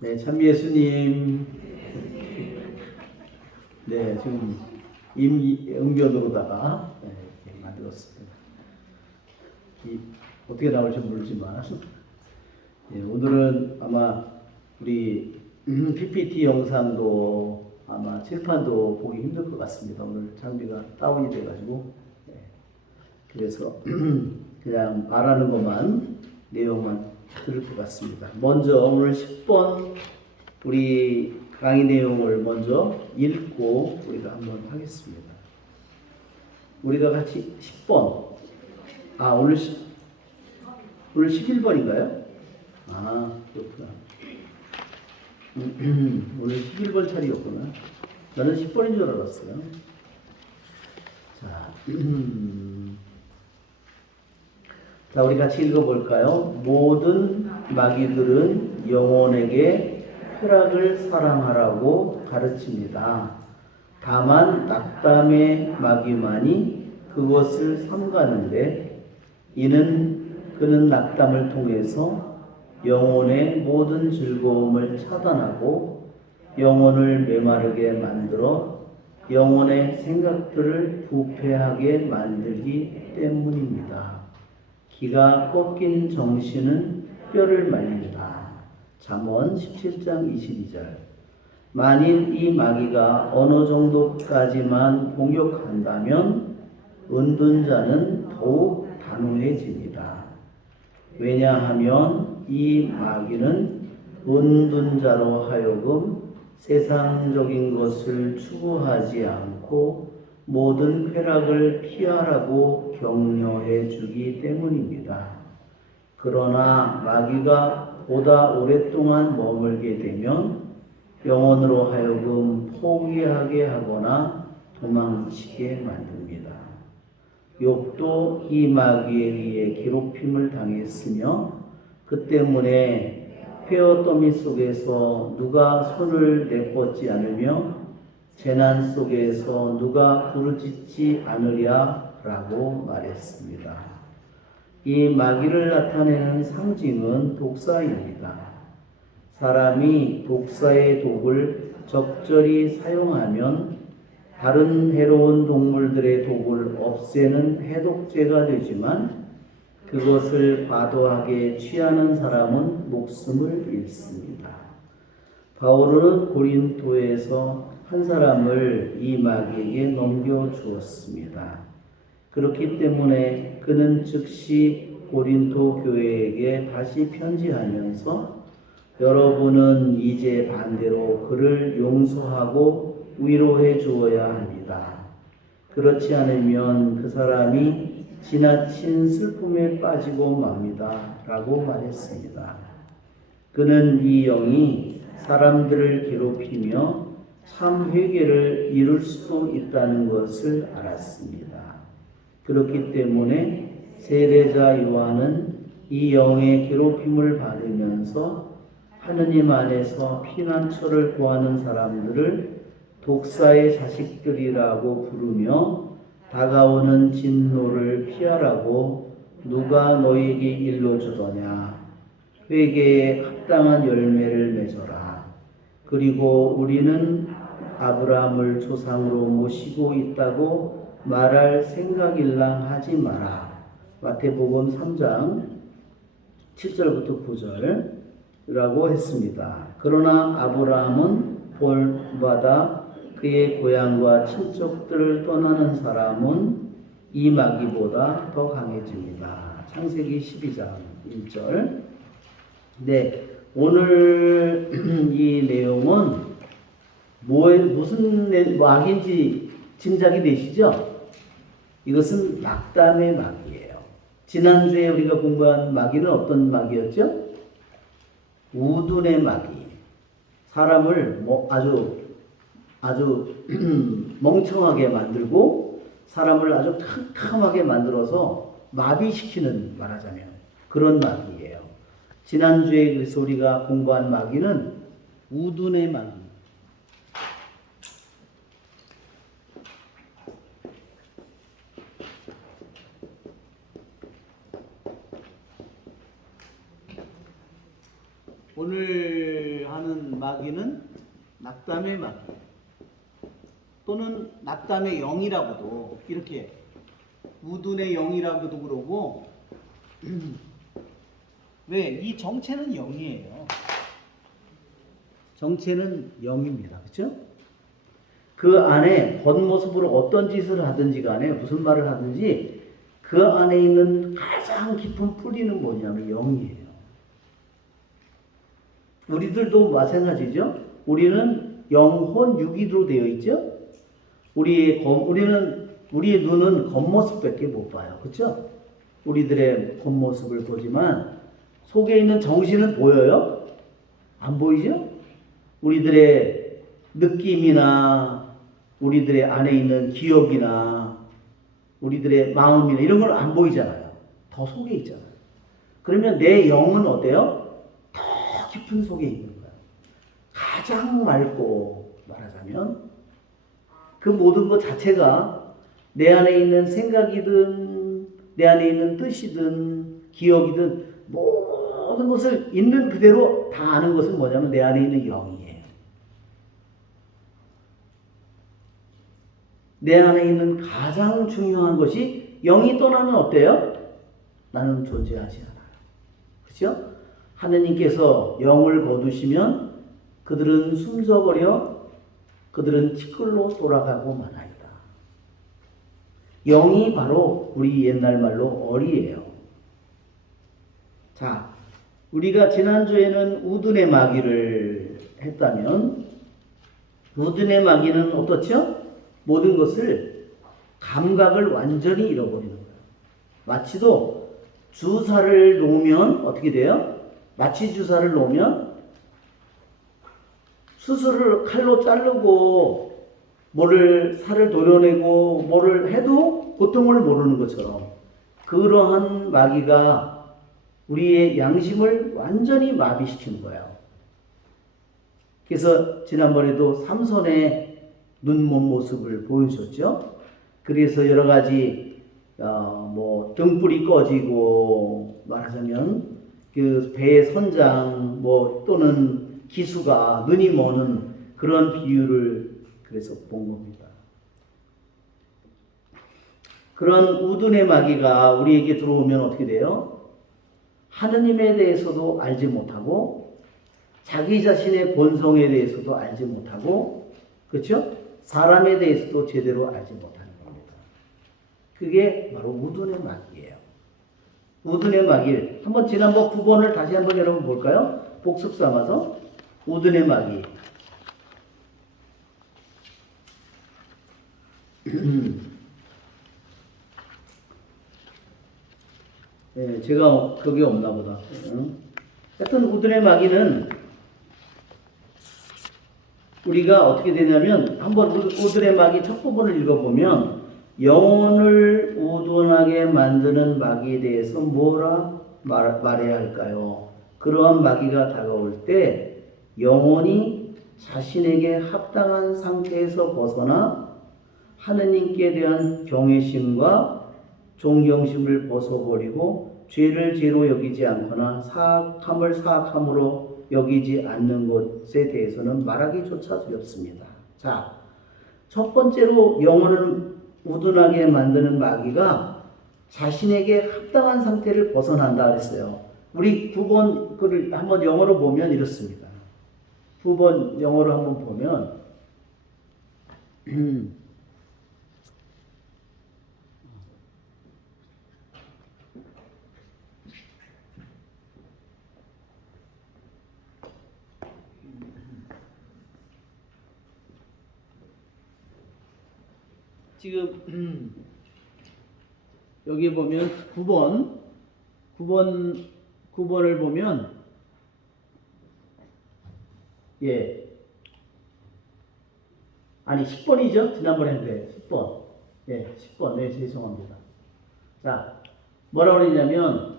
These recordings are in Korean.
네, 참 예수님. 네, 지금 응변으로다가 이렇게 만들었습니다. 어떻게 나올지 모르지만, 오늘은 아마 우리 PPT 영상도 아마 칠판도 보기 힘들 것 같습니다. 오늘 장비가 다운이 돼가지고, 그래서 그냥 말하는 것만 내용만 들을 것 같습니다. 먼저 오늘 10번 우리 강의 내용을 먼저 읽고 우리가 한번 하겠습니다. 우리가 같이 10번, 오늘 11번인가요? 그렇구나. 오늘 11번 차례였구나. 나는 10번인 줄 알았어요. 자, 우리 같이 읽어볼까요? 모든 마귀들은 영혼에게 쾌락을 사랑하라고 가르칩니다. 다만 낙담의 마귀만이 그것을 삼가는데 그는 낙담을 통해서 영혼의 모든 즐거움을 차단하고 영혼을 메마르게 만들어 영혼의 생각들을 부패하게 만들기 때문입니다. 기가 꺾인 정신은 뼈를 말린다. 잠언 17장 22절. 만일 이 마귀가 어느 정도까지만 공격한다면 은둔자는 더욱 단호해집니다. 왜냐하면 이 마귀는 은둔자로 하여금 세상적인 것을 추구하지 않고 모든 쾌락을 피하라고 격려해 주기 때문입니다. 그러나 마귀가 보다 오랫동안 머물게 되면 영혼으로 하여금 포기하게 하거나 도망치게 만듭니다. 욥도 이 마귀에 의해 괴롭힘을 당했으며 그 때문에 폐허더미 속에서 누가 손을 내뻗지 않으며 재난 속에서 누가 부르짖지 않으랴라고 말했습니다. 이 마귀를 나타내는 상징은 독사입니다. 사람이 독사의 독을 적절히 사용하면 다른 해로운 동물들의 독을 없애는 해독제가 되지만 그것을 과도하게 취하는 사람은 목숨을 잃습니다. 바울은 고린도에서 한 사람을 이 마귀에게 넘겨주었습니다. 그렇기 때문에 그는 즉시 고린도 교회에게 다시 편지하면서 여러분은 이제 반대로 그를 용서하고 위로해 주어야 합니다. 그렇지 않으면 그 사람이 지나친 슬픔에 빠지고 맙니다. 라고 말했습니다. 그는 이 영이 사람들을 괴롭히며 참 회개를 이룰 수도 있다는 것을 알았습니다. 그렇기 때문에 세례자 요한은 이 영의 괴롭힘을 받으면서 하느님 안에서 피난처를 구하는 사람들을 독사의 자식들이라고 부르며 다가오는 진노를 피하라고 누가 너에게 일러주더냐. 회개에 합당한 열매를 맺어라. 그리고 우리는 아브라함을 조상으로 모시고 있다고 말할 생각일랑 하지 마라. 마태복음 3장 7절부터 9절이라고 했습니다. 그러나 아브라함은 본받아 그의 고향과 친척들을 떠나는 사람은 이 마귀보다 더 강해집니다. 창세기 12장 1절. 네, 오늘 이 내용은 무슨 마귀인지 짐작이 되시죠? 이것은 낙담의 마귀예요. 지난주에 우리가 공부한 마귀는 어떤 마귀였죠? 우둔의 마귀. 사람을 아주 멍청하게 만들고 사람을 아주 캄캄하게 만들어서 마비시키는, 말하자면 그런 마귀예요. 지난주에 그래서 우리가 공부한 마귀는 우둔의 마귀. 오늘 하는 마귀는 낙담의 마귀 또는 낙담의 영이라고도 이렇게 우둔의 영이라고도 그러고 왜? 이 정체는 영이에요. 정체는 영입니다. 그렇죠? 그 안에 겉모습으로 어떤 짓을 하든지 간에 무슨 말을 하든지 그 안에 있는 가장 깊은 뿌리는 뭐냐면 영이에요. 우리들도 마찬가지죠. 우리는 영혼 유기로 되어 있죠. 우리는 우리의 눈은 겉모습밖에 못 봐요. 그렇죠? 우리들의 겉모습을 보지만 속에 있는 정신은 보여요? 안 보이죠? 우리들의 느낌이나 우리들의 안에 있는 기억이나 우리들의 마음이나 이런 건 안 보이잖아요. 더 속에 있잖아요. 그러면 내 영은 어때요? 더 깊은 속에 있는 거예요. 가장 맑고 말하자면 그 모든 것 자체가 내 안에 있는 생각이든 내 안에 있는 뜻이든 기억이든 모든 것을 있는 그대로 다 아는 것은 뭐냐면 내 안에 있는 영이에요. 내 안에 있는 가장 중요한 것이 영이 떠나면 어때요? 나는 존재하지 않아요. 그렇죠? 하느님께서 영을 거두시면 그들은 숨져버려 그들은 티끌로 돌아가고 마나이다. 영이 바로 우리 옛날 말로 어리예요. 자, 우리가 지난주에는 우둔의 마귀를 했다면 우둔의 마귀는 어떻죠? 모든 것을 감각을 완전히 잃어버리는 거예요. 마치도 주사를 놓으면 어떻게 돼요? 마취 주사를 놓으면 수술을 칼로 자르고 뭐를 살을 도려내고 뭐를 해도 고통을 모르는 것처럼 그러한 마귀가 우리의 양심을 완전히 마비시키는 거예요. 그래서 지난번에도 삼손의 눈먼 모습을 보여줬죠. 그래서 여러 가지 뭐 등불이 꺼지고 말하자면 그 배의 선장 뭐 또는 기수가 눈이 머는 그런 비유를 그래서 본 겁니다. 그런 우둔의 마귀가 우리에게 들어오면 어떻게 돼요? 하느님에 대해서도 알지 못하고 자기 자신의 본성에 대해서도 알지 못하고 그렇죠? 사람에 대해서도 제대로 알지 못하는 겁니다. 그게 바로 우둔의 마귀예요. 우둔의 마귀. 한번 지난번 9번을 다시 한번 여러분 볼까요? 복습 삼아서 우둔의 마귀. 네, 제가 그게 없나 보다. 하여튼 우둔의 마귀는 우리가 어떻게 되냐면 한번 우둔의 마귀 첫 부분을 읽어보면 영혼을 우둔하게 만드는 마귀에 대해서 뭐라 말해야 할까요? 그러한 마귀가 다가올 때 영혼이 자신에게 합당한 상태에서 벗어나 하느님께 대한 경외심과 존경심을 벗어버리고 죄를 죄로 여기지 않거나 사악함을 사악함으로 여기지 않는 것에 대해서는 말하기조차 두렵습니다. 자, 첫 번째로 영혼을 우둔하게 만드는 마귀가 자신에게 합당한 상태를 벗어난다 그랬어요. 우리 9번 글을 한번 영어로 보면 이렇습니다. 9번 영어로 한번 보면 지금 여기 보면 9번을 보면 예 아니 10번이죠. 지난번에 했는데 10번 예 10번 네 죄송합니다. 자 뭐라고 그러냐면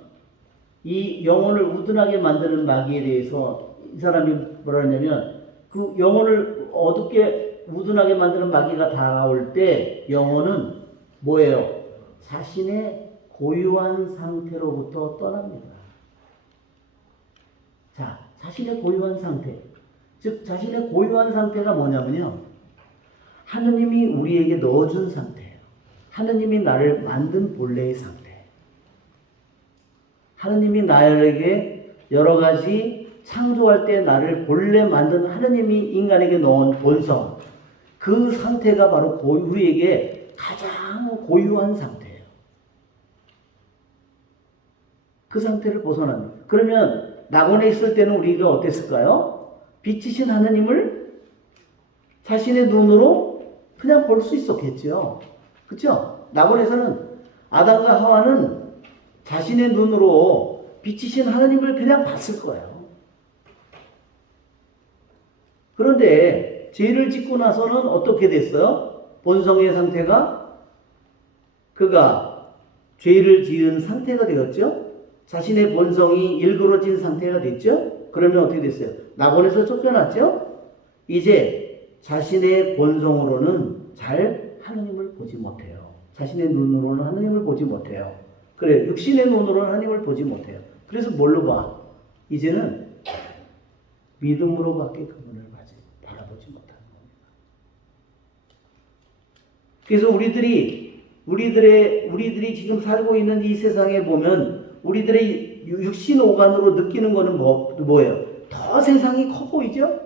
이 영혼을 우둔하게 만드는 마귀에 대해서 이 사람이 뭐라 그러냐면 그 영혼을 어둡게 우둔하게 만드는 마귀가 다가올 때 영혼은 뭐예요? 자신의 고유한 상태로부터 떠납니다. 자, 자신의 고유한 상태. 즉 자신의 고유한 상태가 뭐냐면요. 하느님이 우리에게 넣어준 상태예요. 하느님이 나를 만든 본래의 상태. 하느님이 나에게 여러 가지 창조할 때 나를 본래 만든 하느님이 인간에게 넣은 본성. 그 상태가 바로 우리에게 가장 고유한 상태예요. 그 상태를 벗어납니다. 그러면 낙원에 있을 때는 우리가 어땠을까요? 빛이신 하느님을 자신의 눈으로 그냥 볼 수 있었겠죠. 그렇죠? 낙원에서는 아담과 하와는 자신의 눈으로 빛이신 하느님을 그냥 봤을 거예요. 그런데 죄를 짓고 나서는 어떻게 됐어요? 본성의 상태가 그가 죄를 지은 상태가 되었죠. 자신의 본성이 일그러진 상태가 됐죠. 그러면 어떻게 됐어요? 낙원에서 쫓겨났죠. 이제 자신의 본성으로는 잘 하느님을 보지 못해요. 자신의 눈으로는 하느님을 보지 못해요. 그래, 육신의 눈으로는 하느님을 보지 못해요. 그래서 뭘로 봐? 이제는 믿음으로밖에 그분을 바라보지 못하는 겁니다. 그래서 우리들이 지금 살고 있는 이 세상에 보면 우리들의 육신 오간으로 느끼는 거는 뭐예요? 더 세상이 커 보이죠?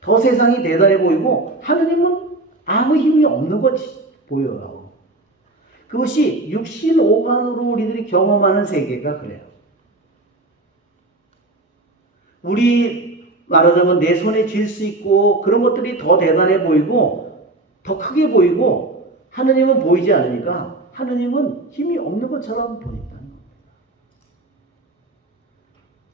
더 세상이 대단해 보이고 하느님은 아무 힘이 없는 것이 보여요. 그것이 육신 오간으로 우리들이 경험하는 세계가 그래요. 우리 말하자면 내 손에 쥘 수 있고 그런 것들이 더 대단해 보이고 더 크게 보이고 하느님은 보이지 않으니까 하느님은 힘이 없는 것처럼 보인다는 겁니다.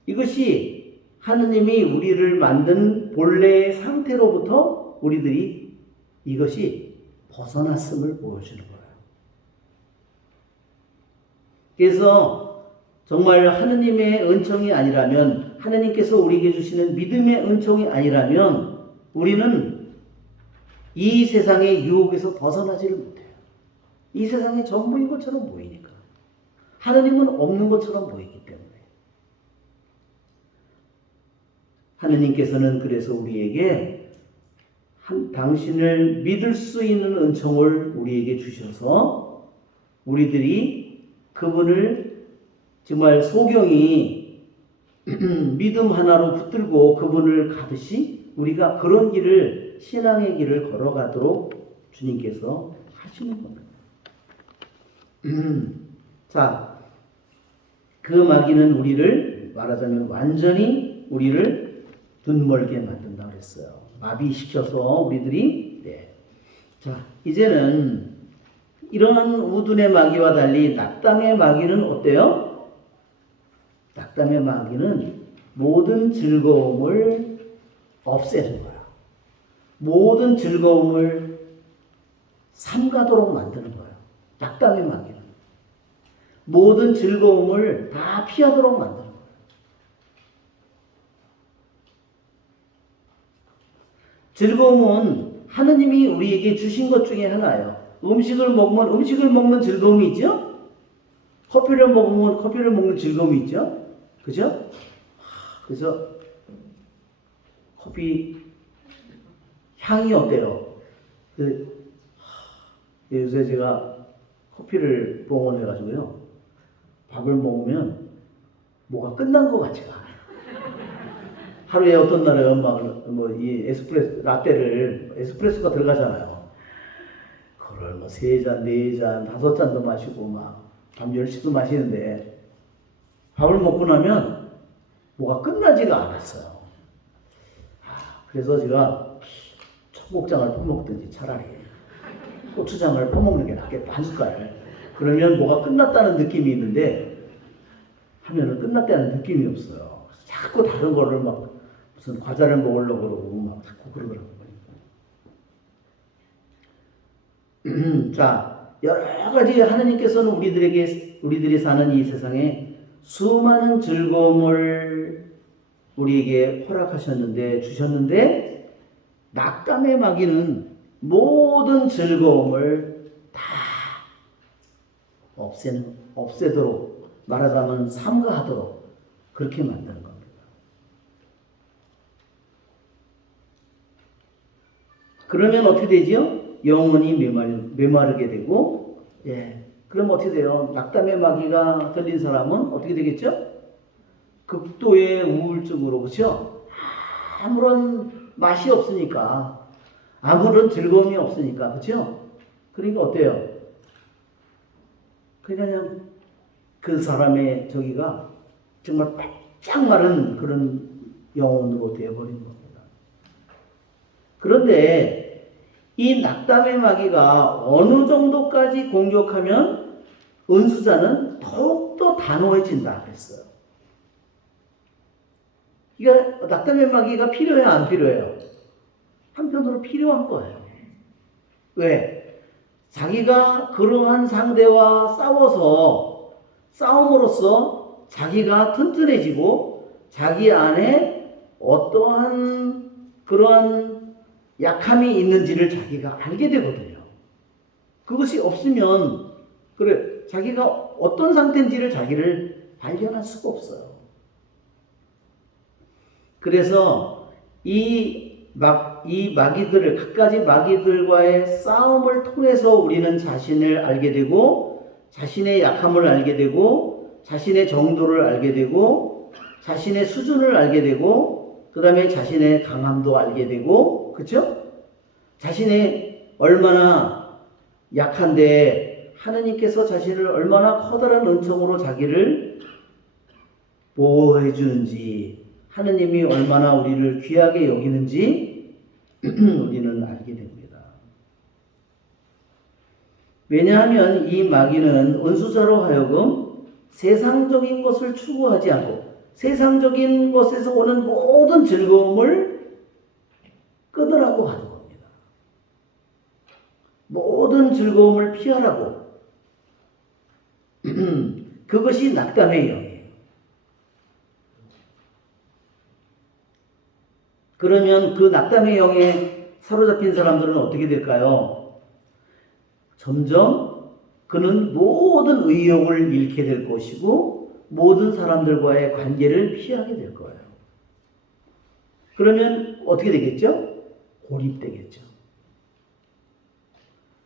이것이 하느님이 우리를 만든 본래의 상태로부터 우리들이 이것이 벗어났음을 보여주는 거예요. 그래서 정말 하느님의 은총이 아니라면 하느님께서 우리에게 주시는 믿음의 은총이 아니라면 우리는 이 세상의 유혹에서 벗어나지를 못해요. 이 세상의 전부인 것처럼 보이니까. 하느님은 없는 것처럼 보이기 때문에. 하느님께서는 그래서 우리에게 당신을 믿을 수 있는 은총을 우리에게 주셔서 우리들이 그분을 정말 소경이 믿음 하나로 붙들고 그분을 가듯이 우리가 그런 길을 신앙의 길을 걸어가도록 주님께서 하시는 겁니다. 자, 그 마귀는 우리를 말하자면 완전히 우리를 눈멀게 만든다 그랬어요. 마비시켜서 우리들이 자, 이제는 이러한 우둔의 마귀와 달리 낙담의 마귀는 어때요? 낙담의 마귀는 모든 즐거움을 없애는 거야. 모든 즐거움을 삼가도록 만드는 거예요. 낙담의 마귀는. 모든 즐거움을 다 피하도록 만드는 거예요. 즐거움은 하느님이 우리에게 주신 것 중에 하나예요. 음식을 먹으면 음식을 먹는 즐거움이 있죠? 커피를 먹으면 커피를 먹는 즐거움이 있죠? 그죠? 그래서 커피 향이 어때요? 요새 제가 커피를 봉헌해가지고요. 밥을 먹으면 뭐가 끝난 것 같지가 않아요. 하루에 어떤 날에 이 에스프레소가 들어가잖아요. 그걸 뭐 3잔, 4잔, 5잔도 마시고 밤 10시도 마시는데 밥을 먹고 나면 뭐가 끝나지가 않았어요. 그래서 제가 청국장을 퍼먹든지 차라리 고추장을 퍼먹는 게 낫겠다, 한 숟갈. 그러면 뭐가 끝났다는 느낌이 있는데 하면은 끝났다는 느낌이 없어요. 자꾸 다른 거를 무슨 과자를 먹으려고 그러고 자꾸 그러더라고요. 자, 여러 가지 하나님께서는 우리들이 사는 이 세상에 수많은 즐거움을 우리에게 주셨는데 낙담의 마귀는 모든 즐거움을 다 없애도록 말하자면 삼가하도록 그렇게 만드는 겁니다. 그러면 어떻게 되지요? 영혼이 메마르게 되고, 예. 그럼 어떻게 돼요? 낙담의 마귀가 들린 사람은 어떻게 되겠죠? 극도의 우울증으로, 그렇죠? 아무런 맛이 없으니까, 아무런 즐거움이 없으니까, 그렇죠? 그러니까 어때요? 그냥 그 사람의 저기가 정말 바짝 마른 그런 영혼으로 되어버린 겁니다. 그런데 이 낙담의 마귀가 어느 정도까지 공격하면 은수자는 더욱더 단호해진다 그랬어요. 그러니까 낙담의 마귀가 필요해요, 안 필요해요? 한편으로 필요한 거예요. 왜? 자기가 그러한 상대와 싸움으로써 자기가 튼튼해지고 자기 안에 어떠한 그러한 약함이 있는지를 자기가 알게 되거든요. 그것이 없으면 그래 자기가 어떤 상태인지를 자기를 발견할 수가 없어요. 그래서 이 마귀들을 갖가지 마귀들과의 싸움을 통해서 우리는 자신을 알게 되고 자신의 약함을 알게 되고 자신의 정도를 알게 되고 자신의 수준을 알게 되고 그 다음에 자신의 강함도 알게 되고 그렇죠? 자신의 얼마나 약한데 하느님께서 자신을 얼마나 커다란 은총으로 자기를 보호해 주는지 하느님이 얼마나 우리를 귀하게 여기는지 우리는 알게 됩니다. 왜냐하면 이 마귀는 은수자로 하여금 세상적인 것을 추구하지 않고 세상적인 것에서 오는 모든 즐거움을 끊으라고 하는 겁니다. 모든 즐거움을 피하라고. 그것이 낙담의 영이에요. 그러면 그 낙담의 영에 사로잡힌 사람들은 어떻게 될까요? 점점 그는 모든 의욕을 잃게 될 것이고 모든 사람들과의 관계를 피하게 될 거예요. 그러면 어떻게 되겠죠? 고립되겠죠.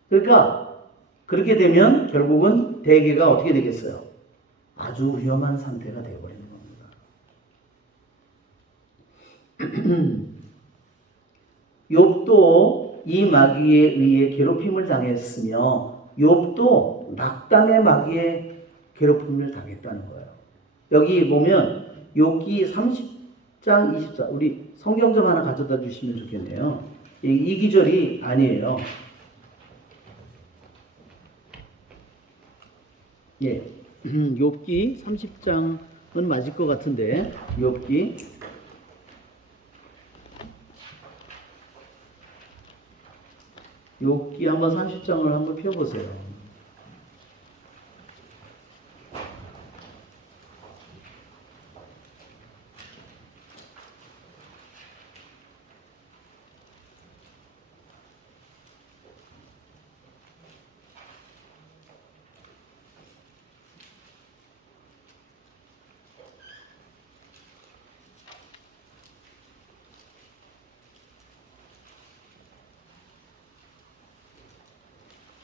그러니까 그렇게 되면 결국은 대개가 어떻게 되겠어요? 아주 위험한 상태가 되어버리는 겁니다. 욥도 이 마귀에 의해 괴롭힘을 당했으며 욥도 낙담의 마귀에 괴롭힘을 당했다는 거예요. 여기 보면 욥기 30장 24 우리 성경 좀 하나 가져다 주시면 좋겠네요. 이 기절이 아니에요. 예, 욥기 30장은 맞을 것 같은데 욥기 한번 30장을 한번 펴보세요.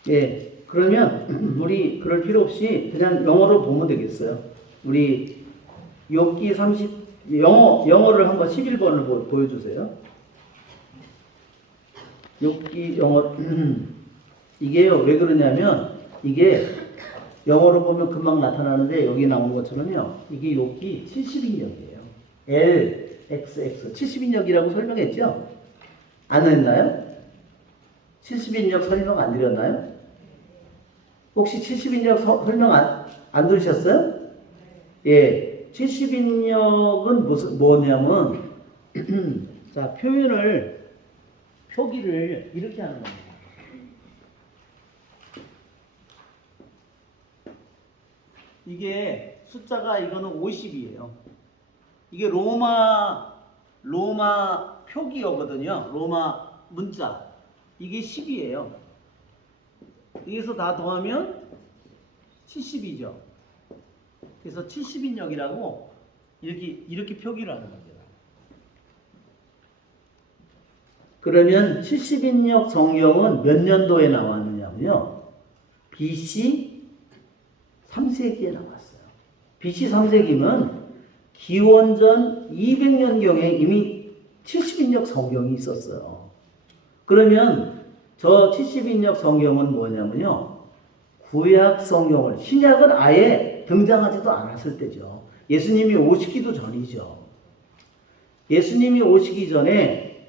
예, 그러면 우리 그럴 필요 없이 그냥 영어로 보면 되겠어요. 우리 욥기 30 영어를 한번 11번을 보여주세요. 욥기 영어 이게요 왜 그러냐면 이게 영어로 보면 금방 나타나는데 여기 나오는 것처럼요 이게 욥기 70인역이에요. LXX 70인역이라고 설명했죠? 안 했나요? 70인역 설명 안 드렸나요? 혹시 70인역 설명 안 들으셨어요? 예, 70인역은 뭐냐면 자 표기를 이렇게 하는 겁니다. 이게 숫자가 이거는 50이에요. 이게 로마 표기어거든요. 로마 문자. 이게 10이에요. 여기서 다 더하면 70이죠. 그래서 70인역이라고 이렇게 표기를 하는 겁니다. 그러면 70인역 성경은 몇 년도에 나왔느냐면요. BC 3세기에 나왔어요. BC 3세기면 기원전 200년경에 이미 70인역 성경이 있었어요. 그러면 저 70인역 성경은 뭐냐면요. 구약 성경을, 신약은 아예 등장하지도 않았을 때죠. 예수님이 오시기도 전이죠. 예수님이 오시기 전에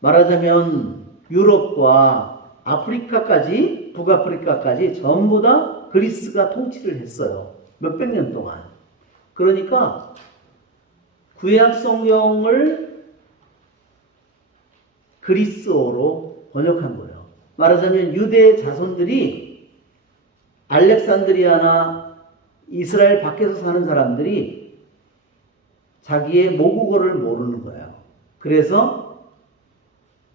말하자면 유럽과 아프리카까지, 북아프리카까지 전부 다 그리스가 통치를 했어요. 몇백 년 동안. 그러니까 구약 성경을 그리스어로 번역한 거예요. 말하자면 유대 자손들이 알렉산드리아나 이스라엘 밖에서 사는 사람들이 자기의 모국어를 모르는 거예요. 그래서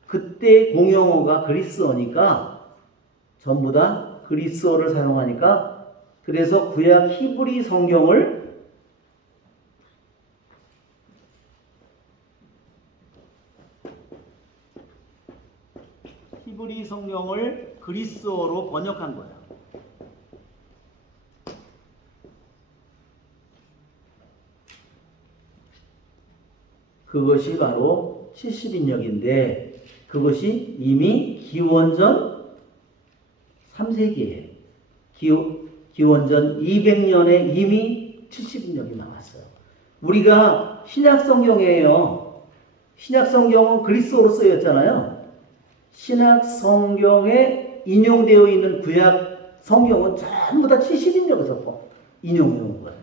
그때 공용어가 그리스어니까 전부 다 그리스어를 사용하니까 그래서 구약 히브리 성경을 그리스어로 번역한 거예요. 그것이 바로 70인역인데 그것이 이미 기원전 3세기에 기원전 200년에 이미 70인역이 나왔어요. 우리가 신약성경이에요. 신약성경은 그리스어로 쓰였잖아요. 신약성경에 인용되어 있는 구약 성경은 전부 다 70인역에서 인용해 온 거예요.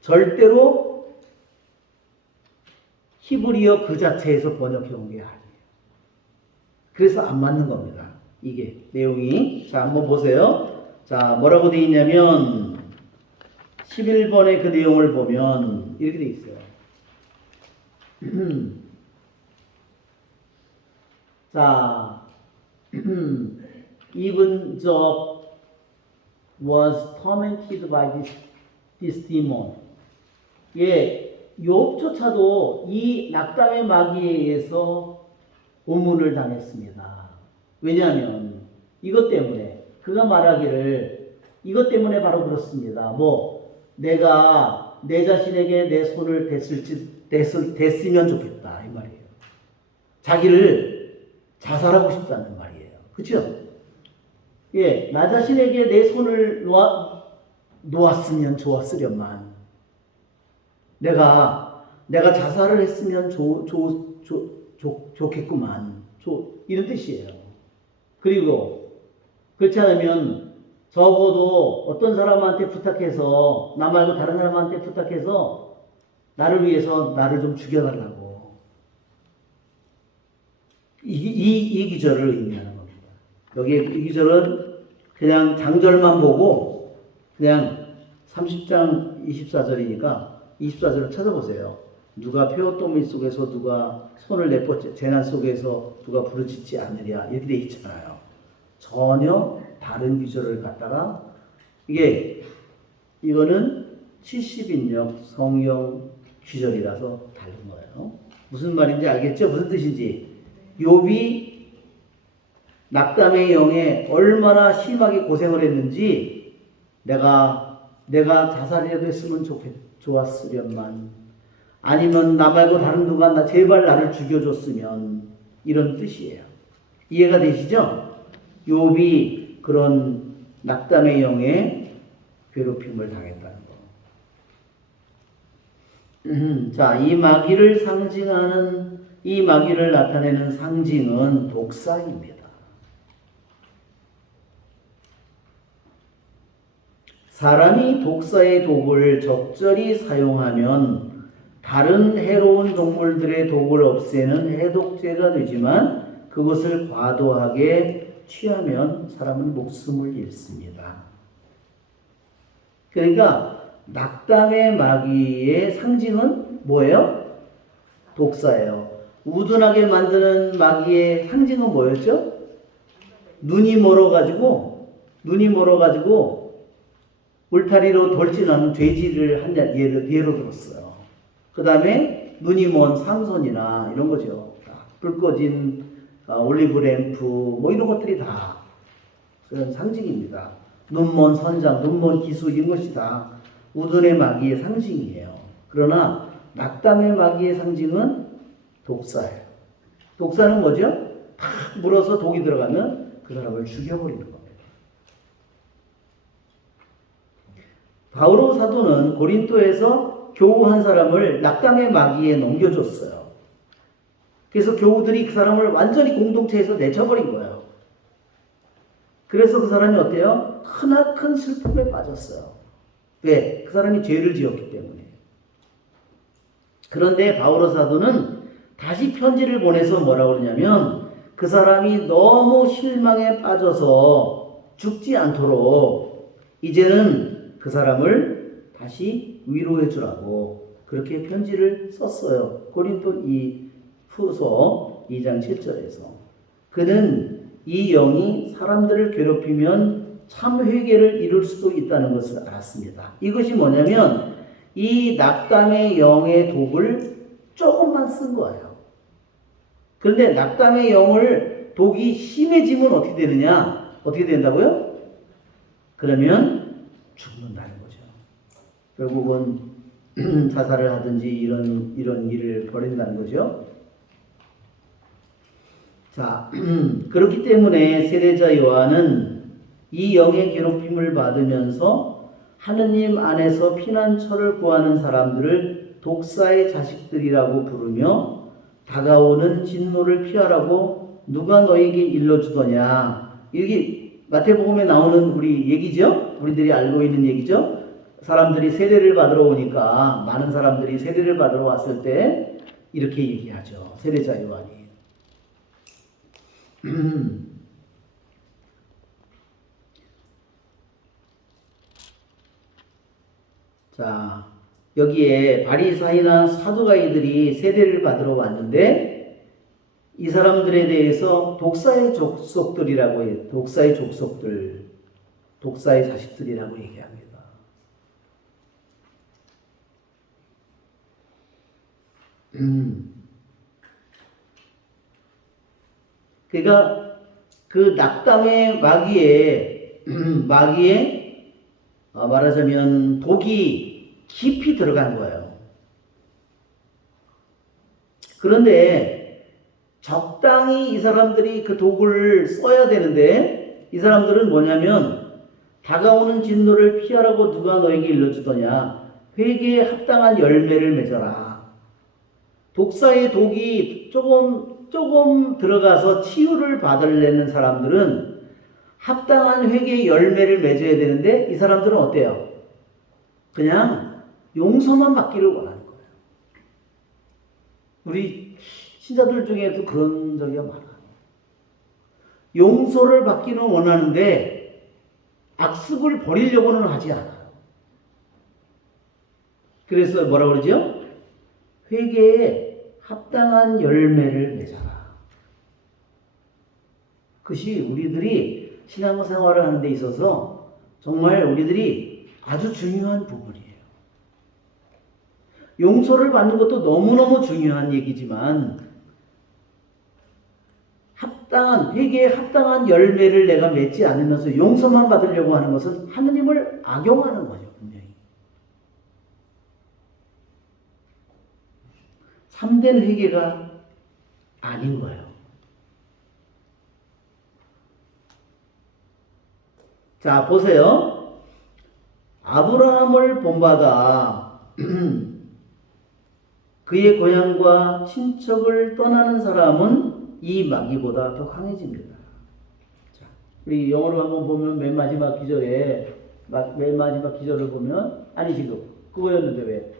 절대로 히브리어 그 자체에서 번역해 온 게 아니에요. 그래서 안 맞는 겁니다. 이게 내용이. 자, 한번 보세요. 자, 뭐라고 되어 있냐면 11번의 그 내용을 보면 이렇게 되어 있어요. 자, even Job was tormented by this demon. 예, 욥조차도 이 낙담의 마귀에 의해서 고문을 당했습니다. 왜냐하면 이것 때문에 그가 말하기를 이것 때문에 바로 그렇습니다. 뭐 내가 내 자신에게 내 손을 댔으면 좋겠다 이 말이에요. 자기를 자살하고 싶다는 말이에요. 그렇죠? 예, 나 자신에게 내 손을 놓았으면 좋았으련만. 내가 자살을 했으면 좋겠구만. 이런 뜻이에요. 그리고 그렇지 않으면 적어도 어떤 사람한테 부탁해서 나 말고 다른 사람한테 부탁해서 나를 위해서 나를 좀 죽여달라고. 이 기절을 의미하는 겁니다. 여기 이 기절은 그냥 장절만 보고 그냥 30장 24절이니까 24절을 찾아보세요. 누가 폐허더미 속에서 누가 손을 내뻗지 재난 속에서 누가 부르짖지 않으랴 이렇게 돼 있잖아요. 전혀 다른 기절을 갖다가 이거는 70인역 성경 기절이라서 다른 거예요. 무슨 말인지 알겠죠? 무슨 뜻인지. 욥이 낙담의 영에 얼마나 심하게 고생을 했는지 내가 자살이라도 했으면 좋았으련만 아니면 나 말고 다른 누가 제발 나를 죽여줬으면 이런 뜻이에요. 이해가 되시죠? 욥이 그런 낙담의 영에 괴롭힘을 당했다는 거. 자, 이 마귀를 나타내는 상징은 독사입니다. 사람이 독사의 독을 적절히 사용하면 다른 해로운 동물들의 독을 없애는 해독제가 되지만 그것을 과도하게 취하면 사람은 목숨을 잃습니다. 그러니까 낙담의 마귀의 상징은 뭐예요? 독사예요. 우둔하게 만드는 마귀의 상징은 뭐였죠? 눈이 멀어가지고 울타리로 돌진하는 돼지를 한 예로 들었어요. 그 다음에 눈이 먼 삼손이나 이런 거죠. 불 꺼진 올리브 램프 뭐 이런 것들이 다 그런 상징입니다. 눈먼 선장, 눈먼 기수 이런 것이 다 우둔의 마귀의 상징이에요. 그러나 낙담의 마귀의 상징은 독사예요. 독사는 뭐죠? 탁 물어서 독이 들어가면 그 사람을 죽여버리는 겁니다. 바오로 사도는 고린도에서 교우 한 사람을 낙담의 마귀에 넘겨줬어요. 그래서 교우들이 그 사람을 완전히 공동체에서 내쳐버린 거예요. 그래서 그 사람이 어때요? 크나큰 슬픔에 빠졌어요. 왜? 그 사람이 죄를 지었기 때문에. 그런데 바오로 사도는 다시 편지를 보내서 뭐라고 그러냐면 그 사람이 너무 실망에 빠져서 죽지 않도록 이제는 그 사람을 다시 위로해 주라고 그렇게 편지를 썼어요. 고린도 후서 2장 7절에서. 그는 이 영이 사람들을 괴롭히면 참 회개를 이룰 수도 있다는 것을 알았습니다. 이것이 뭐냐면 이 낙담의 영의 독을 조금만 쓴 거예요. 그런데 낙담의 영을 독이 심해지면 어떻게 되느냐? 어떻게 된다고요? 그러면 죽는다는 거죠. 결국은 자살을 하든지 이런 일을 벌인다는 거죠. 자, 그렇기 때문에 세례자 요한은 이 영의 괴롭힘을 받으면서 하느님 안에서 피난처를 구하는 사람들을 독사의 자식들이라고 부르며 다가오는 진노를 피하라고 누가 너에게 일러주더냐. 이게 마태복음에 나오는 우리 얘기죠. 우리들이 알고 있는 얘기죠. 사람들이 세례를 받으러 오니까 많은 사람들이 세례를 받으러 왔을 때 이렇게 얘기하죠. 세례자 요한이. 자, 여기에 바리사이나 사두가이들이 세례를 받으러 왔는데 이 사람들에 대해서 독사의 족속들이라고 해요. 독사의 족속들, 독사의 자식들이라고 얘기합니다. 그러니까 그 낙담의 마귀에 말하자면 독이 깊이 들어간 거예요. 그런데 적당히 이 사람들이 그 독을 써야 되는데 이 사람들은 뭐냐면 다가오는 진노를 피하라고 누가 너에게 일러주더냐. 회개에 합당한 열매를 맺어라. 독사의 독이 조금 들어가서 치유를 받으려는 사람들은 합당한 회개의 열매를 맺어야 되는데 이 사람들은 어때요? 그냥 용서만 받기를 원하는 거예요. 우리 신자들 중에도 그런 적이 많아요. 용서를 받기는 원하는데 악습을 버리려고는 하지 않아요. 그래서 뭐라고 그러죠? 회개에 합당한 열매를 맺어라. 그것이 우리들이 신앙생활을 하는 데 있어서 정말 우리들이 아주 중요한 부분이에요. 용서를 받는 것도 너무너무 중요한 얘기지만 회개에 합당한 열매를 내가 맺지 않으면서 용서만 받으려고 하는 것은 하느님을 악용하는 거죠. 분명히. 참된 회개가 아닌 거예요. 자, 보세요. 아브라함을 본받아 그의 고향과 친척을 떠나는 사람은 이 마귀보다 더 강해집니다. 자, 우리 영어로 한번 보면 맨 마지막 기절을 보면 지금 그거였는데 왜?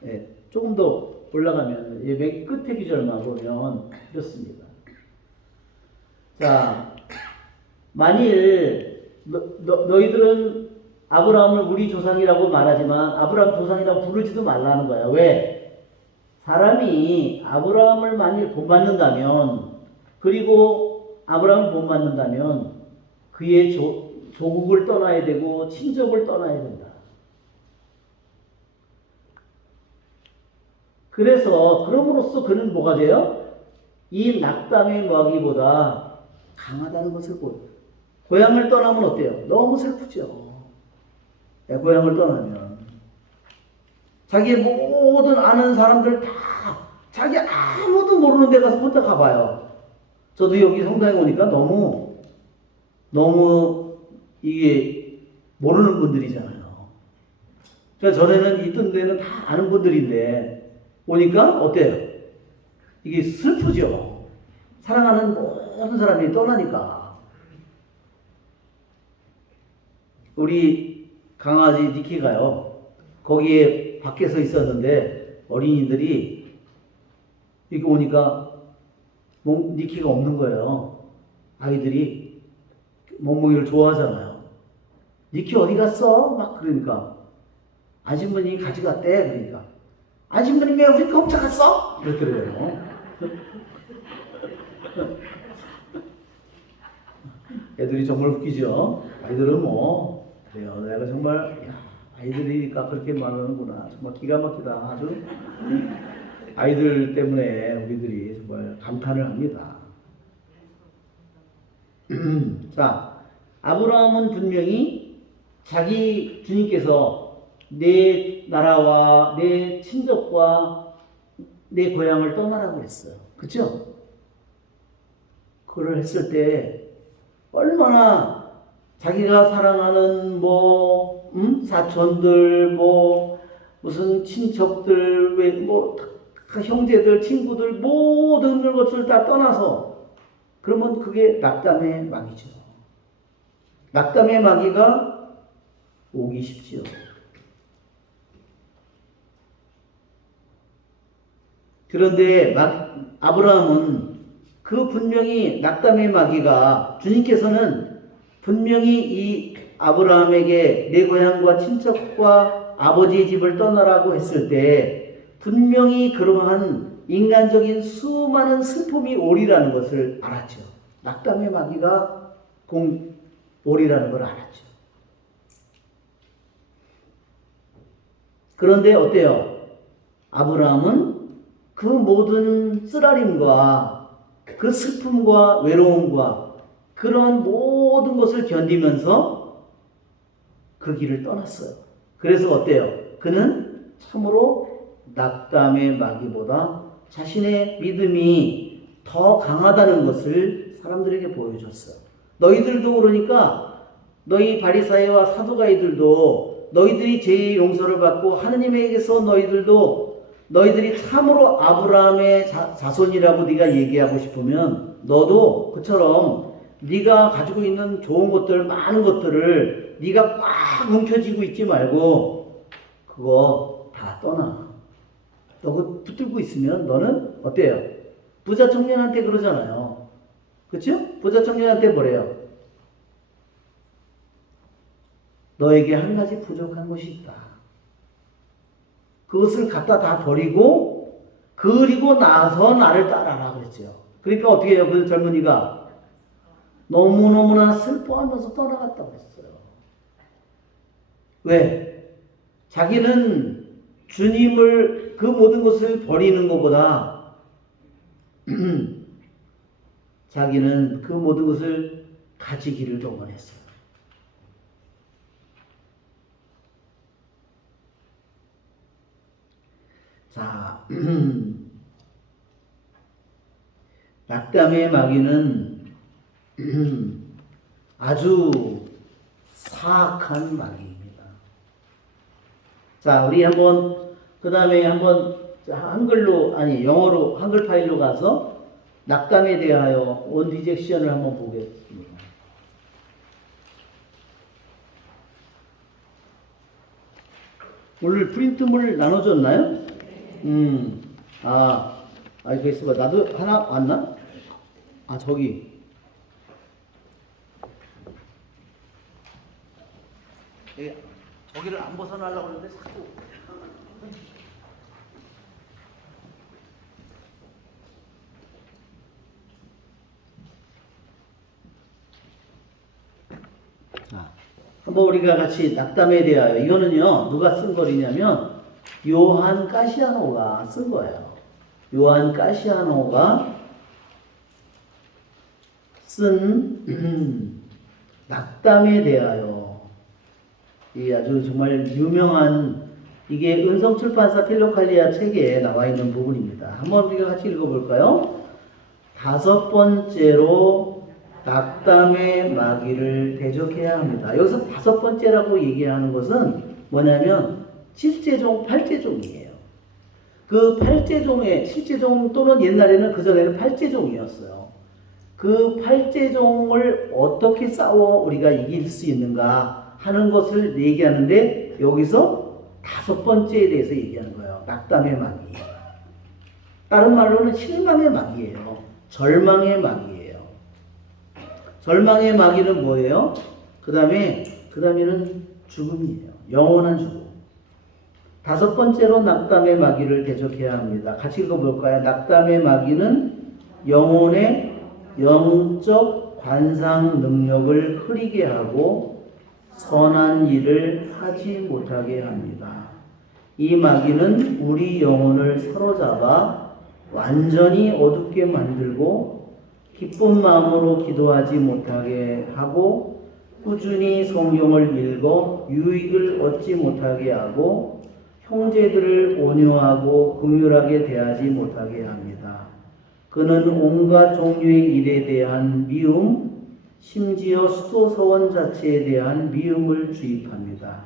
네, 조금 더 올라가면 맨 끝에 기절만 보면 이렇습니다. 자, 만일 너희들은 아브라함을 우리 조상이라고 말하지만 아브라함 조상이라고 부르지도 말라는 거야. 왜? 사람이 아브라함을 만일 본받는다면 그리고 아브라함을 본받는다면 그의 조국을 떠나야 되고 친족을 떠나야 된다. 그래서 그럼으로써 그는 뭐가 돼요? 이 낙담의 마귀보다 강하다는 것을 보여요. 고향을 떠나면 어때요? 너무 슬프죠. 네, 고향을 떠나면 자기의 모든 아는 사람들 다 자기 아무도 모르는 데 가서 혼자 가봐요. 저도 여기 성당에 오니까 너무 이게 모르는 분들이잖아요. 그러니까 전에는 있던 데는 다 아는 분들인데 오니까 어때요? 이게 슬프죠. 사랑하는 모든 사람이 떠나니까. 우리 강아지 니키가요. 거기에 밖에서 있었는데 어린이들이 이렇게 오니까 니키가 없는 거예요. 아이들이 멍멍이를 좋아하잖아요. 니키 어디 갔어? 막 그러니까 안신부님이 가져갔대. 그러니까 안신부님 왜 우리 거 훔쳐갔어? 그랬더래요. 애들이 정말 웃기죠. 아이들은 뭐 그래요. 내가 정말 야, 아이들이니까 그렇게 말하는구나. 정말 기가 막히다. 아주 아이들 때문에 우리들이 정말 감탄을 합니다. 자, 아브라함은 분명히 자기 주님께서 내 나라와 내 친족과 내 고향을 떠나라고 했어요. 그쵸? 그걸 했을 때 얼마나 자기가 사랑하는 사촌들 무슨 친척들 형제들 친구들 모든 것을 다 떠나서 그러면 그게 낙담의 마귀죠. 낙담의 마귀가 오기 쉽지요. 그런데 아브라함은 그 분명히 낙담의 마귀가 주님께서는 분명히 이 아브라함에게 내 고향과 친척과 아버지의 집을 떠나라고 했을 때 분명히 그러한 인간적인 수많은 슬픔이 오리라는 것을 알았죠. 낙담의 마귀가 오리라는 걸 알았죠. 그런데 어때요? 아브라함은 그 모든 쓰라림과 그 슬픔과 외로움과 그런 모든 것을 견디면서 그 길을 떠났어요. 그래서 어때요? 그는 참으로 낙담의 마귀보다 자신의 믿음이 더 강하다는 것을 사람들에게 보여줬어요. 너희들도 그러니까 너희 바리사이와 사두가이들도 너희들이 죄의 용서를 받고 하느님에게서 너희들이 참으로 아브라함의 자손이라고 네가 얘기하고 싶으면 너도 그처럼 네가 가지고 있는 좋은 것들 많은 것들을 네가 꽉 움켜쥐고 있지 말고 그거 다 떠나. 너 그거 붙들고 있으면 너는 어때요? 부자 청년한테 그러잖아요. 그렇죠? 부자 청년한테 뭐래요? 너에게 한 가지 부족한 것이 있다. 그것을 갖다 다 버리고 그리고 나서 나를 따라라 그랬죠. 그러니까 어떻게 해요? 그 젊은이가 너무너무나 슬퍼하면서 떠나갔다고 했어요. 왜? 자기는 주님을 그 모든 것을 버리는 것보다 자기는 그 모든 것을 가지기를 더 원했어요. 자, 낙담의 마귀는 아주 사악한 마귀입니다. 자, 우리 한번 그 다음에 한번 영어로 한글 파일로 가서 낙담에 대하여 원 리젝션을 한번 보겠습니다. 오늘 프린트물 나눠줬나요? 이거 있어봐. 나도 하나 왔나? 저기. 저기를 안 벗어나려고 하는데 자꾸. 자, 한번 우리가 같이 낙담에 대하여, 이거는요, 누가 쓴 글이냐면, 요한 가시아노가 쓴 거예요. 요한 가시아노가 쓴 낙담에 대하여 이 아주 정말 유명한 이게 은성출판사 필로칼리아 책에 나와 있는 부분입니다. 한번 우리가 같이 읽어볼까요? 다섯 번째로 낙담의 마귀를 대적해야 합니다. 여기서 다섯 번째라고 얘기하는 것은 뭐냐면 칠제종, 팔제종이에요. 그 팔제종의 칠제종 또는 옛날에는 그전에는 팔제종이었어요. 그 팔제종을 어떻게 싸워 우리가 이길 수 있는가 하는 것을 얘기하는데 여기서 다섯 번째에 대해서 얘기하는 거예요. 낙담의 마귀. 다른 말로는 실망의 마귀예요. 절망의 마귀예요. 절망의 마귀는 뭐예요? 그 다음에는 죽음이에요. 영원한 죽음. 다섯 번째로 낙담의 마귀를 대적해야 합니다. 같이 읽어볼까요? 낙담의 마귀는 영혼의 영적 관상 능력을 흐리게 하고 선한 일을 하지 못하게 합니다. 이 마귀는 우리 영혼을 사로잡아 완전히 어둡게 만들고 기쁜 마음으로 기도하지 못하게 하고 꾸준히 성경을 읽어 유익을 얻지 못하게 하고 형제들을 온유하고 긍휼하게 대하지 못하게 합니다. 그는 온갖 종류의 일에 대한 미움, 심지어 수도서원 자체에 대한 미움을 주입합니다.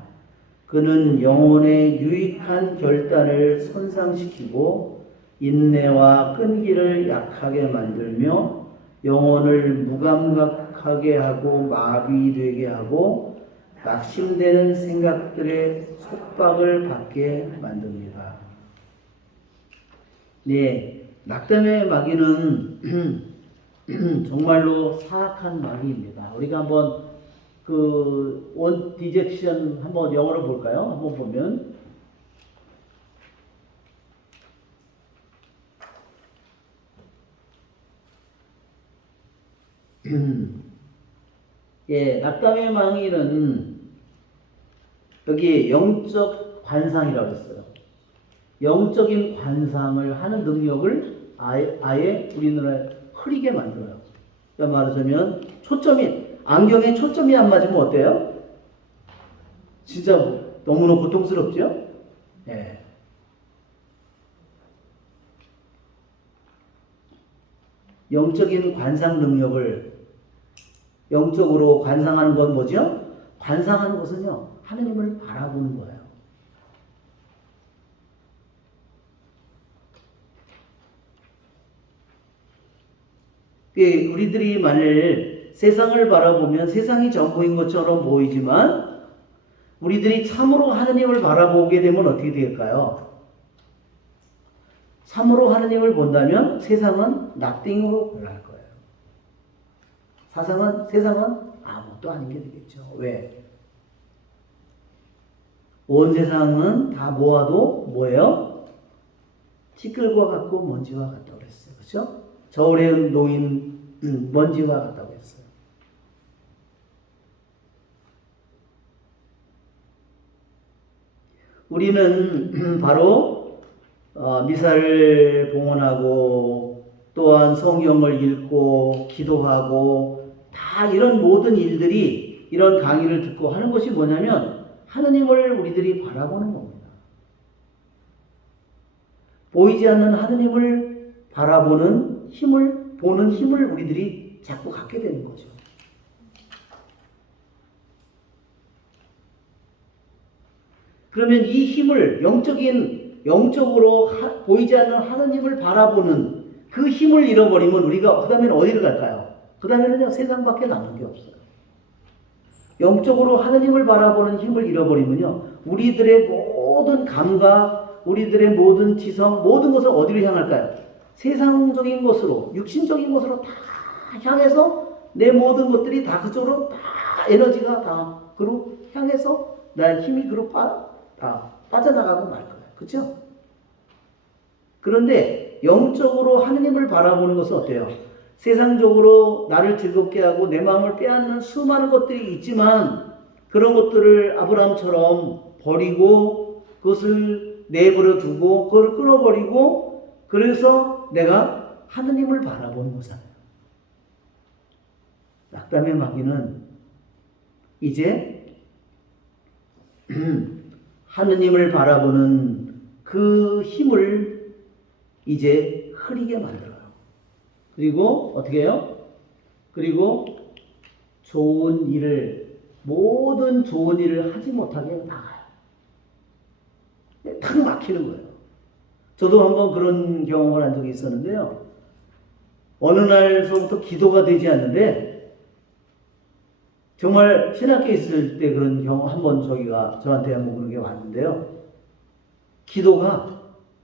그는 영혼의 유익한 결단을 손상시키고 인내와 끈기를 약하게 만들며 영혼을 무감각하게 하고 마비되게 하고 낙심되는 생각들의 속박을 받게 만듭니다. 네, 낙담의 마귀는 정말로 사악한 마귀입니다. 우리가 한번 그 원 디젝션 한번 영어로 볼까요? 한번 보면 예, 낙담의 마귀는 여기 영적 관상이라고 했어요. 영적인 관상을 하는 능력을 아예 우리나라에 흐리게 만들어요. 그러니까 말하자면 안경에 초점이 안 맞으면 어때요? 진짜 너무나 고통스럽죠? 예. 영적인 관상 능력을 영적으로 관상하는 건 뭐죠? 관상하는 것은요, 하느님을 바라보는 거예요. 우리들이 만일 세상을 바라보면 세상이 전부인 것처럼 보이지만 우리들이 참으로 하느님을 바라보게 되면 어떻게 될까요? 참으로 하느님을 본다면 세상은 nothing으로 변할 거예요. 세상은 아무것도 아닌 게 되겠죠. 왜? 온 세상은 다 모아도 뭐예요? 티끌과 같고 먼지와 같다고 그랬어요. 그렇죠? 저울에 놓인 먼지와 같다고 했어요. 우리는 바로 미사를 봉헌하고 또한 성경을 읽고 기도하고 다 이런 모든 일들이 이런 강의를 듣고 하는 것이 뭐냐면 하느님을 우리들이 바라보는 겁니다. 보이지 않는 하느님을 바라보는 보는 힘을 우리들이 자꾸 갖게 되는 거죠. 그러면 이 힘을 영적으로 보이지 않는 하느님을 바라보는 그 힘을 잃어버리면 우리가 그 다음에는 어디를 갈까요? 그 다음에는요, 세상밖에 남는 게 없어요. 영적으로 하느님을 바라보는 힘을 잃어버리면요, 우리들의 모든 감각, 우리들의 모든 지성, 모든 것을 어디로 향할까요? 세상적인 것으로, 육신적인 것으로 다 향해서 내 모든 것들이 다 그쪽으로 다 에너지가 다 그로 향해서 나의 힘이 그로 다 빠져나가고 말 거예요. 그렇죠? 그런데 영적으로 하느님을 바라보는 것은 어때요? 세상적으로 나를 즐겁게 하고 내 마음을 빼앗는 수많은 것들이 있지만 그런 것들을 아브라함처럼 버리고 그것을 내버려 두고 그걸 끊어버리고 그래서 내가 하느님을 바라보는 거잖아요. 낙담의 마귀는 이제 하느님을 바라보는 그 힘을 이제 흐리게 만들어요. 그리고 어떻게 해요? 그리고 모든 좋은 일을 하지 못하게 나가요. 탁 막히는 거예요. 저도 한번 그런 경험을 한 적이 있었는데요. 어느 날서부터 기도가 되지 않는데, 정말 신학교에 있을 때 그런 경험 한번 저한테 한번 그런 게 왔는데요.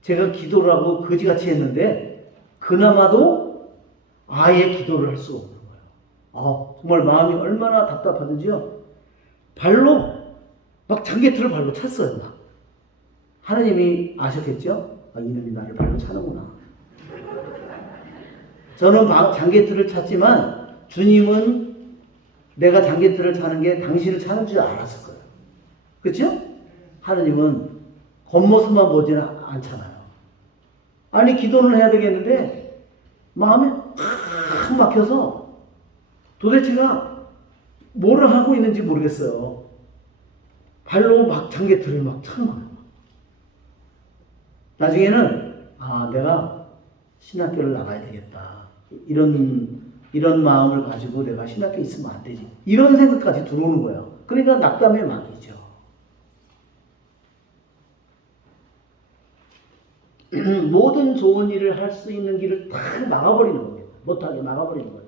제가 기도를 하고 거지같이 했는데, 그나마도 아예 기도를 할 수가 없는 거예요. 정말 마음이 얼마나 답답하든지요. 발로, 막 장개틀을 발로 찼어요. 막. 하나님이 아셨겠죠? 이놈이 나를 발로 차는구나. 저는 장개틀을 찼지만 주님은 내가 장개틀을 차는 게 당신을 차는 줄 알았을 거예요. 그렇죠? 하나님은 겉모습만 보지는 않잖아요. 아니 기도는 해야 되겠는데 마음이 팍 막혀서 도대체가 뭐를 하고 있는지 모르겠어요. 발로 막 장개틀을 막 차는 거예요. 나중에는 내가 신학교를 나가야 되겠다. 이런 마음을 가지고 내가 신학교에 있으면 안 되지. 이런 생각까지 들어오는 거예요. 그러니까 낙담의 마귀죠. 모든 좋은 일을 할 수 있는 길을 다 막아버리는 거예요. 못하게 막아버리는 거예요.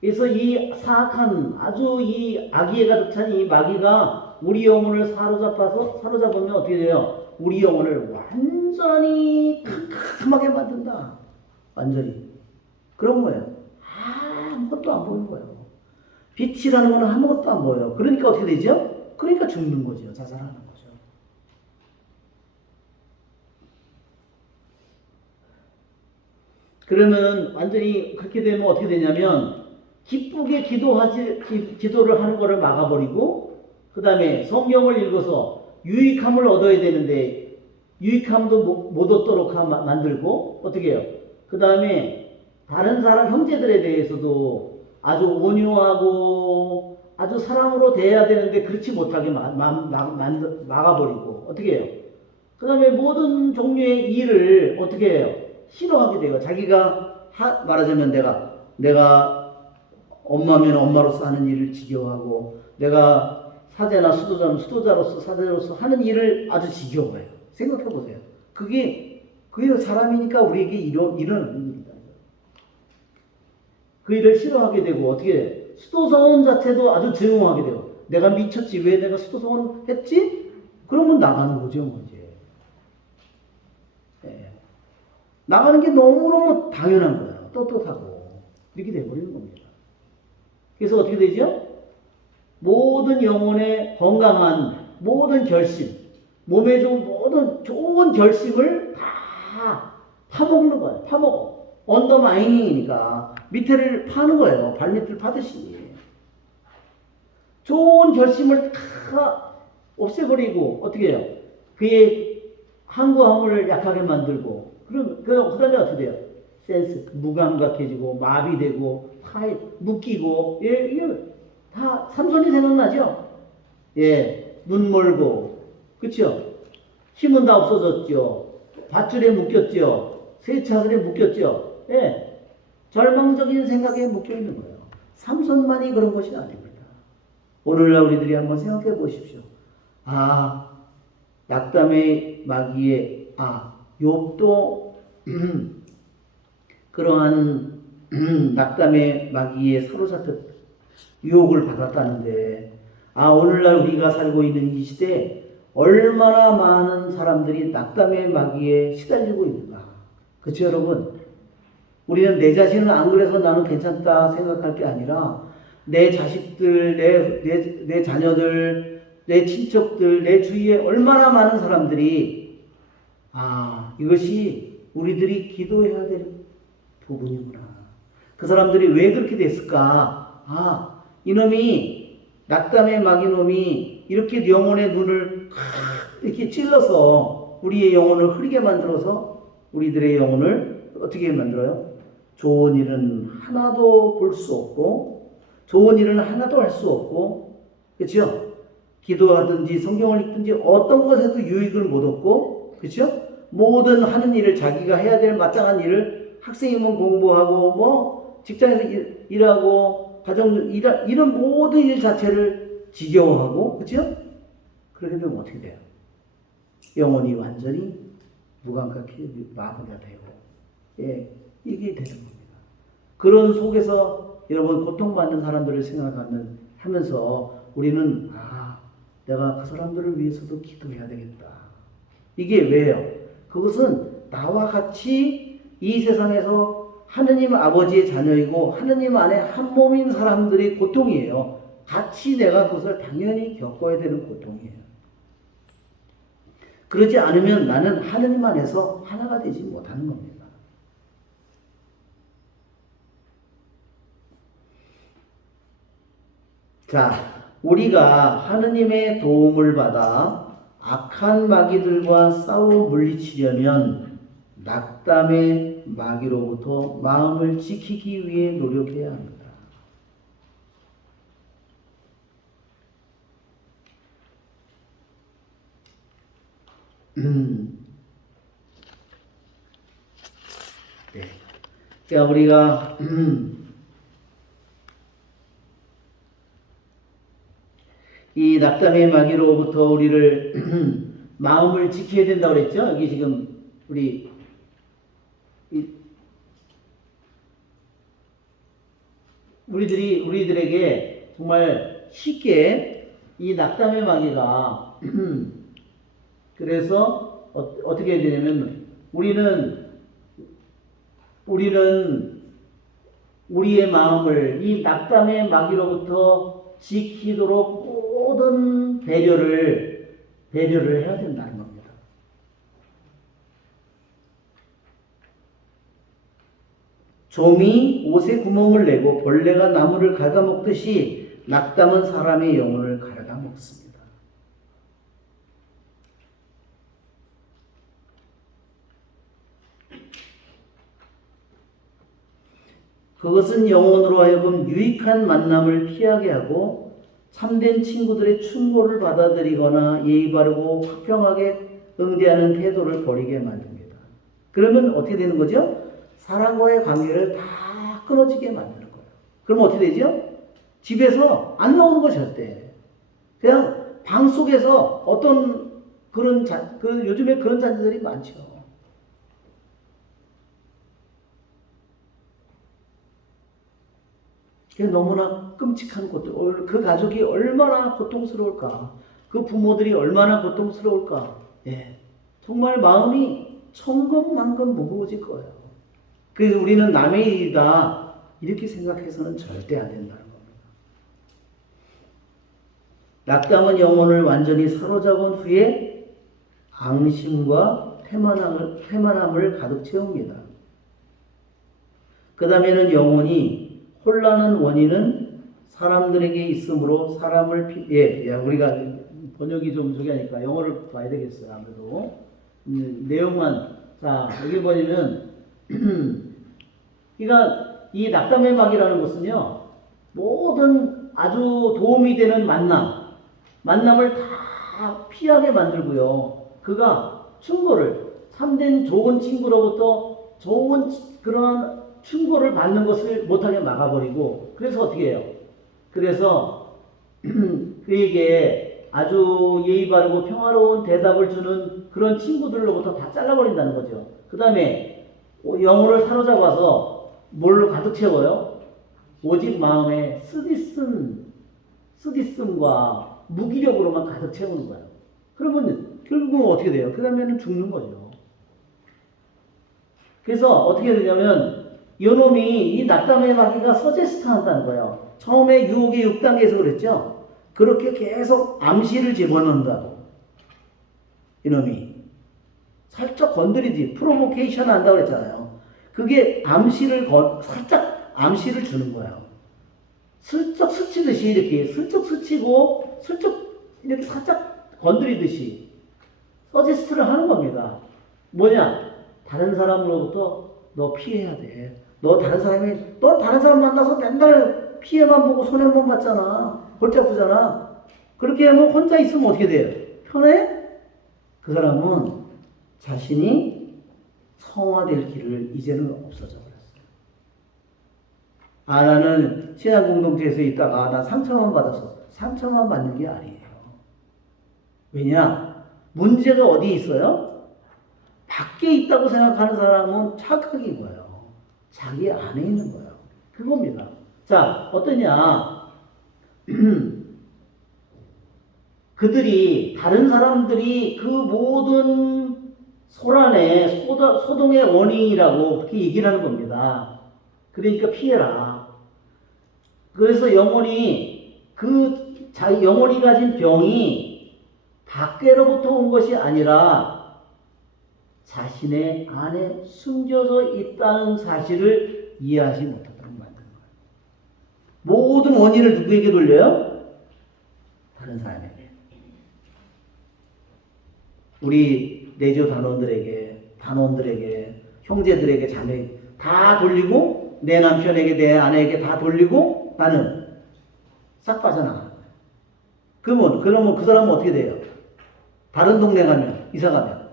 그래서 이 사악한 아주 이 악의에 가득 찬 이 마귀가 우리 영혼을 사로잡으면 어떻게 돼요? 우리 영혼을 완전히 캄캄하게 만든다. 완전히. 그런 거예요. 아무것도 안 보이는 거예요. 빛이라는 건 아무것도 안 보여요. 그러니까 어떻게 되죠? 그러니까 죽는 거죠. 자살하는 거죠. 그러면 완전히 그렇게 되면 어떻게 되냐면 기쁘게 기도를 하는 거를 막아버리고, 그 다음에 성경을 읽어서 유익함을 얻어야 되는데 유익함도 못 얻도록 만들고, 어떻게 해요? 그 다음에 다른 사람 형제들에 대해서도 아주 온유하고 아주 사랑으로 대해야 되는데 그렇지 못하게 막아버리고, 어떻게 해요? 그 다음에 모든 종류의 일을 어떻게 해요? 싫어하게 돼요. 자기가 말하자면 내가 엄마면 엄마로서 하는 일을 지겨워하고, 내가 사제나 수도자면 수도자로서 사제로서 하는 일을 아주 지겨워해요. 생각해 보세요. 그게 사람이니까 우리에게 이런 일입니다. 그 일을 싫어하게 되고, 어떻게 해요? 수도사원 자체도 아주 증오하게 되고, 내가 미쳤지, 왜 내가 수도사원 했지? 그러면 나가는 거죠, 이제. 나가는 게 너무너무 당연한 거예요. 떳떳하고. 이렇게 돼버리는 겁니다. 그래서 어떻게 되죠? 모든 영혼의 건강한 모든 결심, 몸에 좋은 모든 좋은 결심을 다 파먹는 거예요. 파먹어. 언더마이닝이니까 밑에를 파는 거예요. 발밑을 파듯이. 좋은 결심을 다 없애버리고, 어떻게 해요? 그의 항구함을 약하게 만들고, 그 다음에 어떻게 돼요? 센스, 무감각해지고, 마비되고, 묶이고, 이게 다 삼손이 생각나죠? 눈 멀고, 그쵸? 힘은 다 없어졌죠? 밧줄에 묶였죠? 세차들에 묶였죠? 절망적인 생각에 묶여있는 거예요. 삼손만이 그런 것이 아닙니다. 오늘날 우리들이 한번 생각해 보십시오. 낙담의 마귀의, 욥도 그러한 낙담의 마귀에 사로잡혀 유혹을 받았다는데, 오늘날 우리가 살고 있는 이 시대에 얼마나 많은 사람들이 낙담의 마귀에 시달리고 있는가. 그렇죠, 여러분? 우리는 내 자신은 안 그래서 나는 괜찮다 생각할 게 아니라, 내 자식들, 내 자녀들, 내 친척들, 내 주위에 얼마나 많은 사람들이 이것이 우리들이 기도해야 될 부분이구나. 그 사람들이 왜 그렇게 됐을까? 이놈이, 낙담의 마귀놈이 이렇게 영혼의 눈을 이렇게 찔러서 우리의 영혼을 흐리게 만들어서 우리들의 영혼을 어떻게 만들어요? 좋은 일은 하나도 볼 수 없고 좋은 일은 하나도 할 수 없고 그렇죠? 기도하든지 성경을 읽든지 어떤 것에도 유익을 못 얻고 그렇죠? 모든 하는 일을 자기가 해야 될 마땅한 일을 학생이면 공부하고 뭐 직장에서 일하고 가정 이런 모든 일 자체를 지겨워하고 그렇죠? 그렇게 되면 어떻게 돼요? 영혼이 완전히 무감각해 마비가 되고 예, 이게 되는 겁니다. 그런 속에서 여러분 고통받는 사람들을 하면서 우리는 내가 그 사람들을 위해서도 기도해야 되겠다. 이게 왜요? 그것은 나와 같이 이 세상에서 하느님 아버지의 자녀이고 하느님 안에 한 몸인 사람들의 고통이에요. 같이 내가 그것을 당연히 겪어야 되는 고통이에요. 그러지 않으면 나는 하느님 안에서 하나가 되지 못하는 겁니다. 자, 우리가 하느님의 도움을 받아 악한 마귀들과 싸워 물리치려면 낙담의 마귀로부터 마음을 지키기 위해 노력해야 합니다. 네. 그러니까 우리가 이 낙담의 마귀로부터 우리를 마음을 지켜야 된다고 그랬죠? 여기 지금 우리들에게 정말 쉽게 이 낙담의 마귀가 그래서 어떻게 해야 되냐면 우리는 우리의 마음을 이 낙담의 마귀로부터 지키도록 모든 배려를 해야 된다는 겁니다. 좀이 옷에 구멍을 내고 벌레가 나무를 갉아먹듯이 낙담은 사람의 영혼을 갉아먹습니다. 그것은 영혼으로 하여금 유익한 만남을 피하게 하고 참된 친구들의 충고를 받아들이거나 예의 바르고 화평하게 응대하는 태도를 버리게 만듭니다. 그러면 어떻게 되는 거죠? 사람과의 관계를 다 끊어지게 만드는 거예요. 그러면 어떻게 되죠? 집에서 안 나오는 거 절대. 그냥 방 속에서 어떤 요즘에 그런 자녀들이 많죠. 그게 너무나 끔찍한 고통. 그 가족이 얼마나 고통스러울까. 그 부모들이 얼마나 고통스러울까. 예. 정말 마음이 천근만근 무거워질 거예요. 그래서 우리는 남의 일이다 이렇게 생각해서는 절대 안 된다는 겁니다. 낙담은 영혼을 완전히 사로잡은 후에 앙심과 태만함을 가득 채웁니다. 그 다음에는 영혼이 혼란한 원인은 사람들에게 있으므로 사람을 우리가 번역이 좀 저기 하니까 영어를 봐야 되겠어요. 아무래도 내용만 자 여기 보시면 그러니까 이 낙담의 막이라는 것은요 모든 아주 도움이 되는 만남을 다 피하게 만들고요. 그가 충고를 참된 좋은 친구로부터 좋은 그런 충고를 받는 것을 못하게 막아버리고 그래서 어떻게 해요? 그래서 그에게 아주 예의 바르고 평화로운 대답을 주는 그런 친구들로부터 다 잘라버린다는 거죠. 그 다음에 영혼을 사로잡아서 뭘로 가득 채워요? 오직 마음에 쓰디씀과 무기력으로만 가득 채우는 거예요. 그러면 결국은 어떻게 돼요? 그 다음에는 죽는 거죠. 그래서 어떻게 되냐면 이놈이 이 낙담의 마귀가 서제스트 한다는 거예요. 처음에 유혹의 6단계에서 그랬죠. 그렇게 계속 암시를 집어넣는다고. 이놈이 살짝 건드리지 프로보케이션 한다고 그랬잖아요. 그게 살짝 암시를 주는 거예요. 슬쩍 스치듯이 이렇게 슬쩍 스치고 슬쩍 이렇게 살짝 건드리듯이 서제스트를 하는 겁니다. 뭐냐? 다른 사람으로부터 너 피해야 돼. 너 다른 사람 만나서 맨날 피해만 보고 손해만 봤잖아. 골치 아프잖아. 그렇게 하면 혼자 있으면 어떻게 돼요? 편해? 그 사람은 자신이 성화될 길을 이제는 없어져 버렸어요. 아, 나는 신앙 공동체에서 있다가 나 상처만 받아서 상처만 받는 게 아니에요. 왜냐? 문제가 어디 있어요? 밖에 있다고 생각하는 사람은 착각인 거예요. 자기 안에 있는 거예요. 그겁니다. 자, 어떠냐? 그들이, 다른 사람들이 그 모든 소란의, 소동의 원인이라고 그렇게 얘기를 하는 겁니다. 그러니까 피해라. 그래서 영혼이, 영혼이 가진 병이 밖으로부터 온 것이 아니라 자신의 안에 숨겨져 있다는 사실을 이해하지 못하도록 만든 거예요. 모든 원인을 누구에게 돌려요? 다른 사람에게. 우리 내조 단원들에게, 형제들에게, 자매 다 돌리고, 내 남편에게, 내 아내에게 다 돌리고, 나는 싹 빠져나가는 거예요. 그러면 그 사람은 어떻게 돼요? 다른 동네 가면, 이사 가면,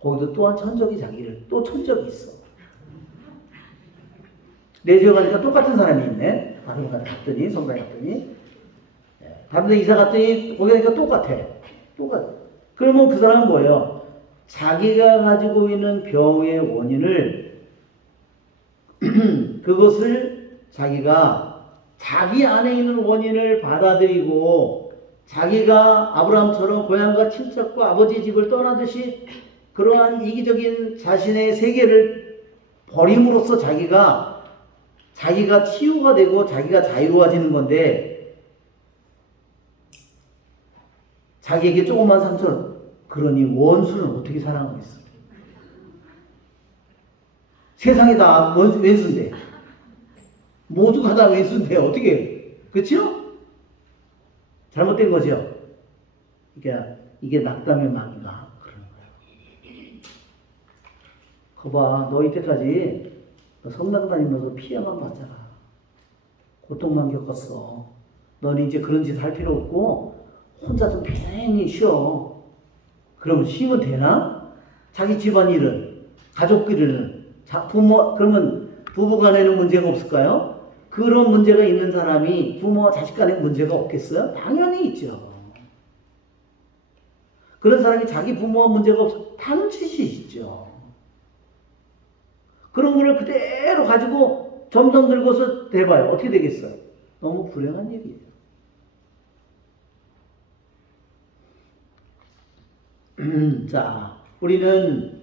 거기도 또한 천적이 천적이 있어. 내조 가니까 똑같은 사람이 있네. 다른 데 갔더니, 성당에 갔더니, 다른 데 이사 갔더니, 거기 가니까 똑같아. 그러면 그 사람은 뭐예요? 자기가 가지고 있는 병의 원인을 그것을 자기가 자기 안에 있는 원인을 받아들이고 자기가 아브라함처럼 고향과 친척과 아버지 집을 떠나듯이 그러한 이기적인 자신의 세계를 버림으로써 자기가 치유가 되고 자기가 자유로워지는 건데 자기에게 조그만 상처를 그러니 원수는 어떻게 사랑하겠어? 세상에 다 왼수인데 모두가 다 왼수인데 어떻게 그렇죠? 잘못된 거죠. 이게 낙담의 마귀가 그러는 거예요. 거봐, 너 이때까지 성당 다니면서 피해만 봤잖아. 고통만 겪었어. 너는 이제 그런 짓 할 필요 없고 혼자 좀 편히 쉬어. 그러면 쉬면 되나? 자기 집안일은, 가족끼리는, 그러면 부부 간에는 문제가 없을까요? 그런 문제가 있는 사람이 부모와 자식 간에 문제가 없겠어요? 당연히 있죠. 그런 사람이 자기 부모와 문제가 반드시 있죠. 그런 거를 그대로 가지고 점점 늙어서 대봐요. 어떻게 되겠어요? 너무 불행한 일이에요. 자, 우리는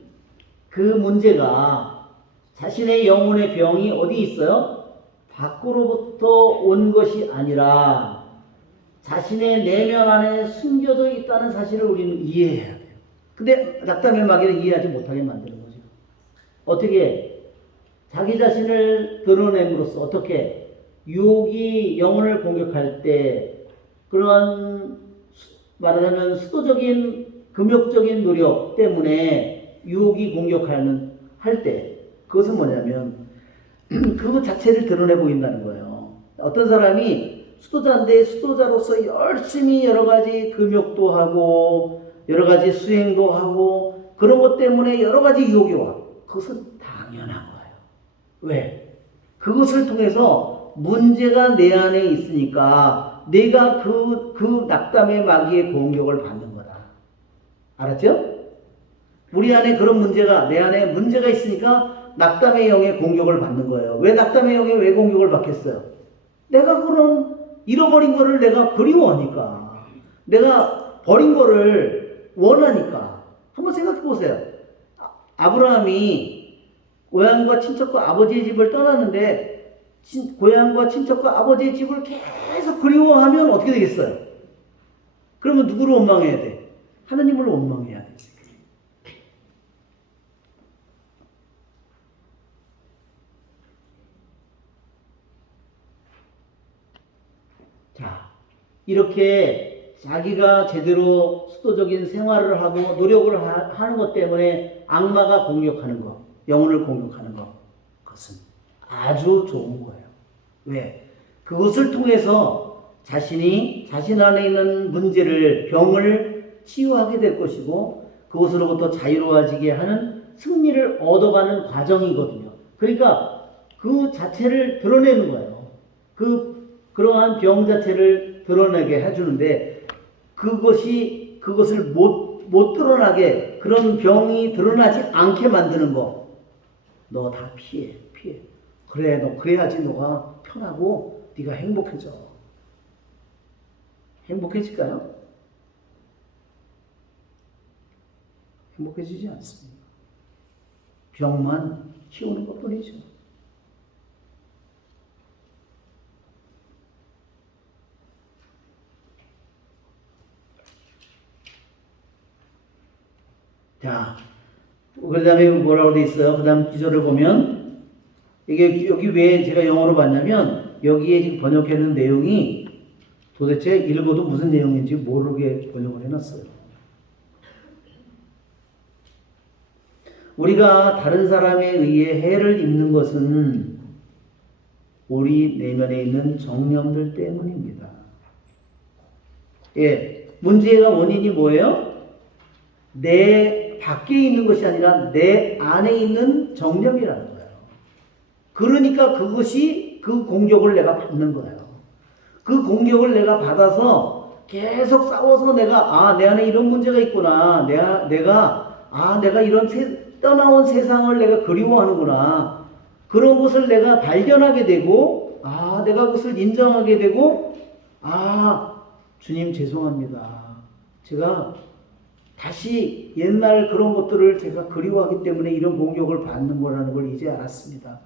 그 문제가 자신의 영혼의 병이 어디 있어요? 밖으로부터 온 것이 아니라 자신의 내면 안에 숨겨져 있다는 사실을 우리는 이해해야 돼요. 근데 낙담의 마귀는 이해하지 못하게 만드는 거죠. 어떻게? 자기 자신을 드러냄으로써 어떻게? 유혹이 영혼을 공격할 때 그러한 말하자면 수도적인 금욕적인 노력 때문에 유혹이 할 때 그것은 뭐냐면 그 자체를 드러내 보인다는 거예요. 어떤 사람이 수도자인데 수도자로서 열심히 여러 가지 금욕도 하고 여러 가지 수행도 하고 그런 것 때문에 여러 가지 유혹이 와. 그것은 당연한 거예요. 왜? 그것을 통해서 문제가 내 안에 있으니까 내가 그 낙담의 마귀의 공격을 받는 거다. 알았죠? 우리 안에 그런 문제가, 내 안에 문제가 있으니까 낙담의 영의 공격을 받는 거예요. 왜 낙담의 영의 왜 공격을 받겠어요? 내가 잃어버린 거를 내가 그리워하니까. 내가 버린 거를 원하니까. 한번 생각해 보세요. 아브라함이 고향과 친척과 아버지의 집을 떠났는데 고향과 친척과 아버지의 집을 계속 그리워하면 어떻게 되겠어요? 그러면 누구를 원망해야 돼? 하나님을 원망해야 돼. 자, 이렇게 자기가 제대로 수도적인 생활을 하고 노력을 하는 것 때문에 악마가 공격하는 것, 영혼을 공격하는 것, 그것은 아주 좋은 거예요. 왜? 그것을 통해서 자신 안에 있는 문제를, 병을 치유하게 될 것이고 그것으로부터 자유로워지게 하는 승리를 얻어가는 과정이거든요. 그러니까 그 자체를 드러내는 거예요. 그러한 병 자체를 드러내게 해주는데 그것을 못 드러나게, 그런 병이 드러나지 않게 만드는 거. 너 다 피해. 그래, 너 그래야지 너가 편하고 네가 행복해져. 행복해질까요? 행복해지지 않습니다. 병만 키우는 것 뿐이죠. 자, 그 다음에 뭐라고 돼 있어요? 그 다음 기절을 보면, 이게 여기 왜 제가 영어로 봤냐면, 여기에 지금 번역해 놓은 내용이 도대체 읽어도 무슨 내용인지 모르게 번역을 해놨어요. 우리가 다른 사람에 의해 해를 입는 것은 우리 내면에 있는 정념들 때문입니다. 예, 문제가 원인이 뭐예요? 내 밖에 있는 것이 아니라 내 안에 있는 정념이라는 거예요. 그러니까 그것이 그 공격을 내가 받는 거예요. 그 공격을 내가 받아서 계속 싸워서 내가 내 안에 이런 문제가 있구나. 내가 이런 떠나온 세상을 내가 그리워하는구나. 그런 것을 내가 발견하게 되고 내가 그것을 인정하게 되고 주님 죄송합니다. 제가 다시 옛날 그런 것들을 제가 그리워하기 때문에 이런 공격을 받는 거라는 걸 이제 알았습니다.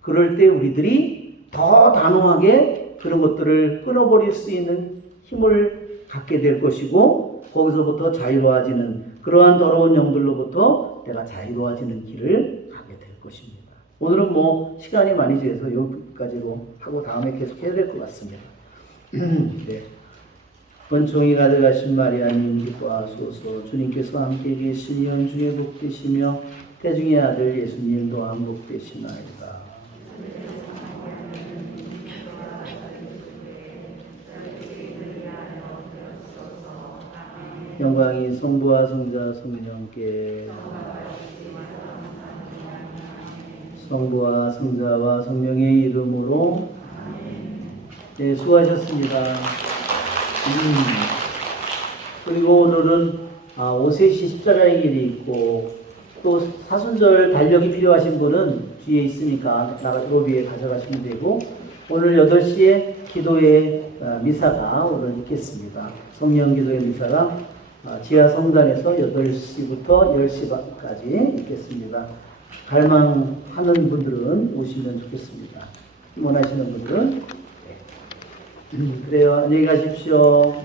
그럴 때 우리들이 더 단호하게 그런 것들을 끊어버릴 수 있는 힘을 갖게 될 것이고 거기서부터 자유로워지는 그러한 더러운 영들로부터 내가 자유로워지는 길을 가게 될 것입니다. 오늘은 시간이 많이 지어서 여기까지로 하고 다음에 계속 해야 될 것 같습니다. 네. 은총이 가득하신 마리아님 기뻐하소서. 주님께서 함께 계시니 연중에 복되시며 태중의 아들 예수님 또한 복되시나이다. 영광이 성부와 성자 성령께, 성부와 성자와 성령의 이름으로. 네, 수고하셨습니다. 그리고 오늘은 오세시 십자가의 길이 있고 또 사순절 달력이 필요하신 분은 뒤에 있으니까 로비에 가져가시면 되고, 오늘 8시에 기도의 미사가 오늘 있겠습니다. 성령 기도의 미사가 지하 성당에서 8시부터 10시 반까지 있겠습니다. 갈망하는 분들은 오시면 좋겠습니다. 원하시는 분들은. 그래요. 안녕히 가십시오.